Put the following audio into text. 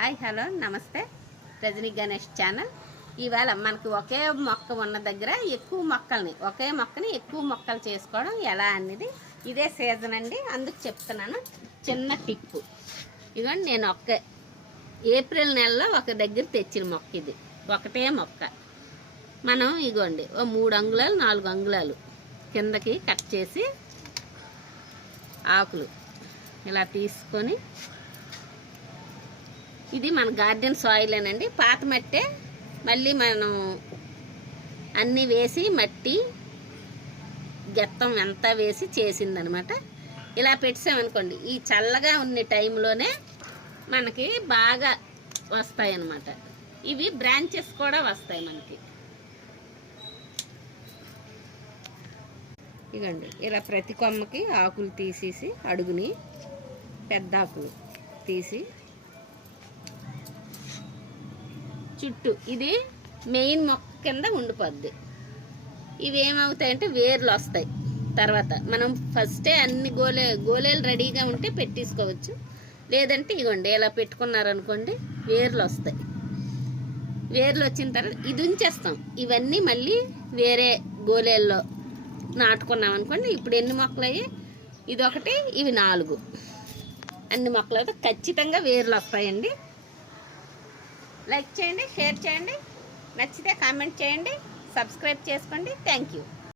Hi hello నమస్తే Rajani Ganesh channel. ఇవాళ మనకి ఒకే మొక్క ఉన్న దగ్గర ఒకే మొక్కని ఎక్కువ మొక్కలు చేసుకోవడం ఎలా అనేది ఇదే సీజన్ అండి, అందుకు చెప్తున్నాను. చిన్న టిప్పు ఇదిగోండి, నేను ఏప్రిల్ నెలలో ఒక దగ్గర తెచ్చిన మొక్క ఇది. ఒకటే మొక్క మనం ఇగోండి 3 అంగుళాలు 4 అంగుళాలు కిందకి కట్ చేసి ఆకులు ఇలా తీసుకొని, ఇది మన గార్డెన్ సాయిలేనండి, పాత మట్టే. మళ్ళీ మనం అన్నీ వేసి మట్టి గెత్తం అంతా వేసి చేసిందనమాట. ఇలా పెట్టామనుకోండి, ఈ చల్లగా ఉన్న టైంలోనే మనకి బాగా వస్తాయి అన్నమాట. ఇవి బ్రాంచెస్ కూడా వస్తాయి మనకి. ఇగండి ఇలా ప్రతి కొమ్మకి ఆకులు తీసేసి అడుగుని పెద్ద ఆకులు తీసి చుట్టూ ఇది మెయిన్ మొక్క కింద ఉండిపోద్ది. ఇవి ఏమవుతాయంటే వేర్లు వస్తాయి. తర్వాత మనం ఫస్టే అన్ని గోళేలు రెడీగా ఉంటే పెట్టేసుకోవచ్చు. లేదంటే ఇగోండి ఇలా పెట్టుకున్నారనుకోండి, వేర్లు వస్తాయి. వేర్లు వచ్చిన తర్వాత ఇది ఉంచేస్తాం. ఇవన్నీ మళ్ళీ వేరే గోళేల్లో నాటుకున్నాం అనుకోండి. ఇప్పుడు ఎన్ని మొక్కలు అయ్యి, ఇది ఒకటి, ఇవి 4, అన్ని మొక్కలు అయితే ఖచ్చితంగా వేర్లు వస్తాయండి. లైక్ చేయండి, షేర్ చేయండి, నచ్చితే కామెంట్ చేయండి, సబ్స్క్రైబ్ చేసుకోండి. Thank you.